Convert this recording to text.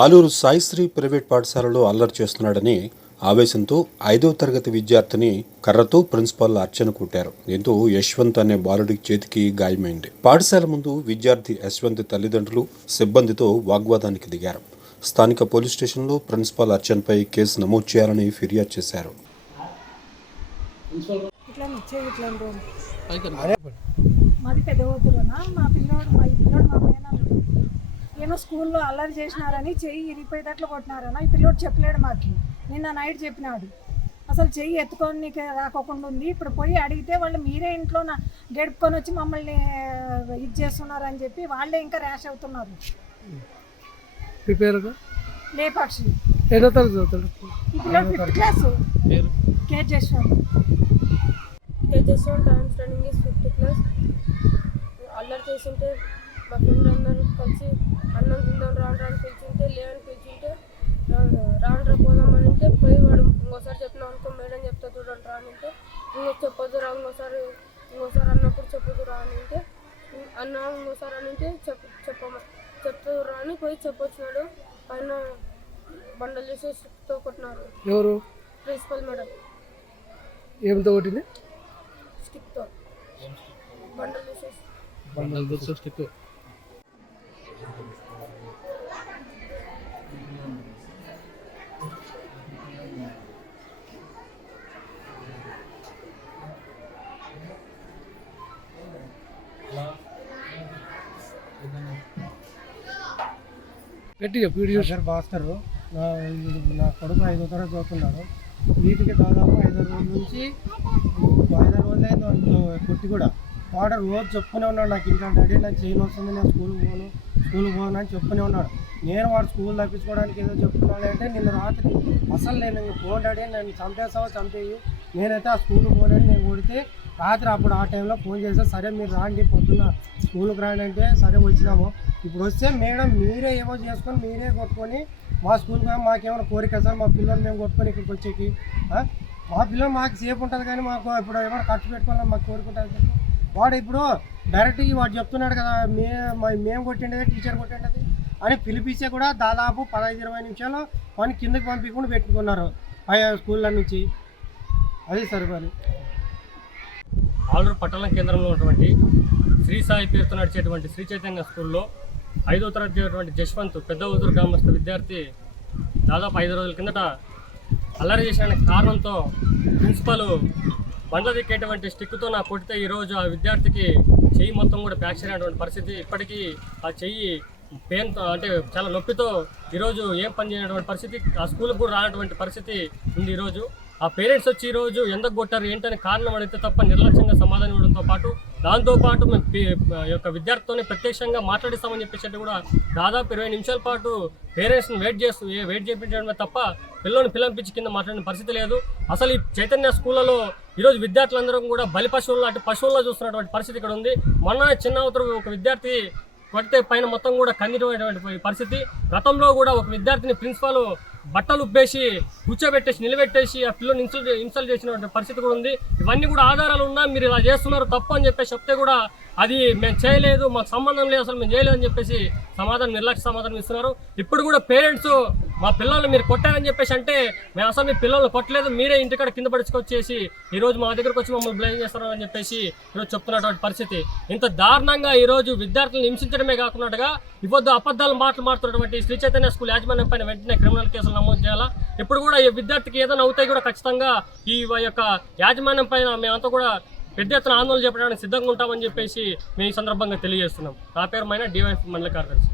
Aluru Saisri private పాఠశాలలో అల్లరి చేస్తున్నాడని ఆవేశంతో 5వ తరగతి విద్యార్థిని కర్రతో ప్రిన్సిపాల్ అర్చన కొట్టారు. దీంతో యశ్వంత్ అనే బాలుడి చేతికి గాయమైంది. పాఠశాల ముందు విద్యార్థి యశ్వంత్ తల్లిదండ్రులు సిబ్బందితో వాగ్వాదానికి దిగారు. స్థానిక పోలీస్ స్టేషన్లో ప్రిన్సిపాల్ అర్చనపై కేసు నమోదు చేయాలని ఫిర్యాదు చేశారు. మాది పెద్దగోతులోనా మా పిల్లోడు మా మేనల్లుడు ఏమో స్కూల్లో అల్లరి చేసినారని చెయ్యి ఇరిగిపోయేటట్లు కొట్టినారని ఈ పిల్లోడు చెప్పలేడు. మాకు నిన్న నైట్ చెప్పినాడు. అసలు చెయ్యి ఎత్తుకొని రాకోకుండా ఉంది. ఇప్పుడు పోయి అడిగితే వాళ్ళు మీరే ఇంట్లో గడుపుకొని వచ్చి మమ్మల్ని ఇది చేస్తున్నారని చెప్పి వాళ్ళే ఇంకా ర్యాష్ అవుతున్నారు. లేపాక్షి ఈ పిల్లోడు 5th class. K Jashwanth studying is 5th class. అల్లరి చేస్తుంటే మా ఫ్రెండ్ అందరూ కలిసి అన్నం తిందాం రాను పిలిచింటే లేని పిలిచింటే రాను పోదామని అంటే పోయి వాడు ఇంకోసారి చెప్పినా అనుకో మేడం చెప్తా చూడండి రానంటే చెప్పొద్దు రా ఇంకోసారి అన్నప్పుడు చెప్పొద్దు రా అని అంటే అన్న ఇంకోసారి అని అంటే చెప్తూ రా అని పోయి చెప్పొచ్చినాడు. పైన బండలు చేసి కొట్టినారు. ఎవరు? Principal madam. ఏమితో కొట్టింది? స్టిక్తో బండలు చేసేసి స్టిక్. సార్ భాస్కర్ నా కొడుకు 5వ తరగతి చదువుతున్నాడు. వీటికి దాదాపు 5 రోజుల నుంచి 5 రోజులైంది అందులో కొట్టి కూడా వాడు రోజు చెప్పుకునే ఉన్నాడు. నాకు ఇంకా డాడీ నాకు చేయని వస్తుంది, నేను స్కూల్కి పోను అని చెప్పుకునే ఉన్నాడు. నేను వాడు స్కూల్ తప్పించుకోవడానికి ఏదో చెప్తున్నాను అంటే నిన్న రాత్రి అసలు నేను ఫోన్ డాడీ నేను చంపేయి నేనైతే ఆ స్కూల్కి పోనని నేను కొడితే రాత్రి అప్పుడు ఆ టైంలో ఫోన్ చేస్తే సరే మీరు రాండి పొద్దున్న స్కూల్కి రాండి అంటే సరే వచ్చినాము. ఇప్పుడు వస్తే మేడం మీరే ఏమో చేసుకొని మీరే కొట్టుకొని మా స్కూల్కి మాకేమైనా కోరిక సార్ మా పిల్లలు మేము కొట్టుకొని ఇక్కడికి వచ్చేకి మా పిల్లలు మాకు సేఫ్ ఉంటుంది కానీ మాకు ఇప్పుడు ఏమైనా ఖర్చు పెట్టుకోవాలని మాకు కోరుకుంటుంది. వాడు ఇప్పుడు డైరెక్ట్గా వాడు చెప్తున్నాడు కదా మేము కొట్టిండేది టీచర్ కొట్టిండేది అని పిలిపిస్తే కూడా దాదాపు 15-20 నిమిషాలు వాడిని కిందకి పంపించకుండా పెట్టుకున్నారు స్కూళ్ళ నుంచి. అది సరే మరి. ఆలూరు పట్టణ కేంద్రంలో ఉన్నటువంటి శ్రీ సాయి పేరుతో నడిచేటువంటి శ్రీ చైతన్య స్కూల్లో 5వ తరగతి చదివేటువంటి జశ్వంత్ పెద్దవూరు గ్రామస్థ విద్యార్థి దాదాపు 5 రోజుల కిందట అల్లరి చేసిన కారణంతో ప్రిన్సిపల్ బండ్ల దిక్కేటువంటి స్టిక్తో నా కొడితే ఈరోజు ఆ విద్యార్థికి చెయ్యి మొత్తం కూడా ఫ్రాక్చర్ అయినటువంటి పరిస్థితి. ఇప్పటికీ ఆ చెయ్యి పెయిన్తో అంటే చాలా నొప్పితో ఈరోజు ఏం పని చేయనటువంటి పరిస్థితి, ఆ స్కూల్కి కూడా రానటువంటి పరిస్థితి ఉంది. ఈరోజు ఆ పేరెంట్స్ వచ్చి ఈరోజు ఎందుకు కొట్టారు ఏంటని కారణం అడిగితే తప్ప నిర్లక్ష్యంగా సమాధానం ఇవ్వడంతో పాటు దాంతోపాటు మేము యొక్క విద్యార్థితోనే ప్రత్యక్షంగా మాట్లాడిస్తామని చెప్పేసి కూడా దాదాపు 20 నిమిషాల పాటు పేరెంట్స్ని వెయిట్ చేయించడమే తప్ప పిల్లల్ని కింద మాట్లాడిన పరిస్థితి లేదు. అసలు ఈ చైతన్య స్కూళ్ళలో ఈరోజు విద్యార్థులందరూ కూడా బలి పశువులు లాంటి పశువుల్లో చూస్తున్నటువంటి పరిస్థితి ఇక్కడ ఉంది. మొన్న చిన్న అవతరం ఒక విద్యార్థి కొడితే పైన మొత్తం కూడా కన్నీరమైనటువంటి పరిస్థితి. గతంలో కూడా ఒక విద్యార్థిని ప్రిన్సిపాల్ బట్టలు ఉప్పేసి కూర్చోబెట్టేసి నిలబెట్టేసి ఆ పిల్లల్ని ఇన్సల్ట్ చేసినటువంటి పరిస్థితి కూడా ఉంది. ఇవన్నీ కూడా ఆధారాలు ఉన్నా మీరు ఇలా చేస్తున్నారు తప్పు అని చెప్పేసి చెప్తే కూడా అది మేము చేయలేదు, మాకు సంబంధం లేదు, అసలు మేము చేయలేదు అని చెప్పేసి నిర్లక్ష్య సమాధానం ఇస్తున్నారు. ఇప్పుడు కూడా పేరెంట్స్ మా పిల్లల్ని మీరు కొట్టారని చెప్పేసి అంటే మేము అసలు మీ పిల్లల్ని కొట్టలేదు, మీరే ఇంటికాడ కింద పడుచుకొచ్చేసి ఈరోజు మా దగ్గరకు వచ్చి మమ్మల్ని బ్లేమ్ చేస్తున్నారు అని చెప్పేసి ఈరోజు చెప్తున్నటువంటి పరిస్థితి. ఇంత దారుణంగా ఈరోజు విద్యార్థులను హింసించడమే కాకుండా ఇవ్వద్దు అబద్ధాలు మాట్లాడుతున్నటువంటి శ్రీ చైతన్య స్కూల్ యాజమాన్యం పైన వెంటనే క్రిమినల్ కేసులు నమోదు చేయాలా. ఇప్పుడు కూడా ఈ విద్యార్థికి ఏదైనా అవుతాయి కూడా ఖచ్చితంగా ఈ యొక్క యాజమాన్యం పైన మేమంతా కూడా పెద్ద ఎత్తున ఆందోళన చెప్పడానికి సిద్ధంగా ఉంటామని చెప్పేసి మేము ఈ సందర్భంగా తెలియజేస్తున్నాం. నా పేరు మైన డివైన్ మండల కార్యదర్శి.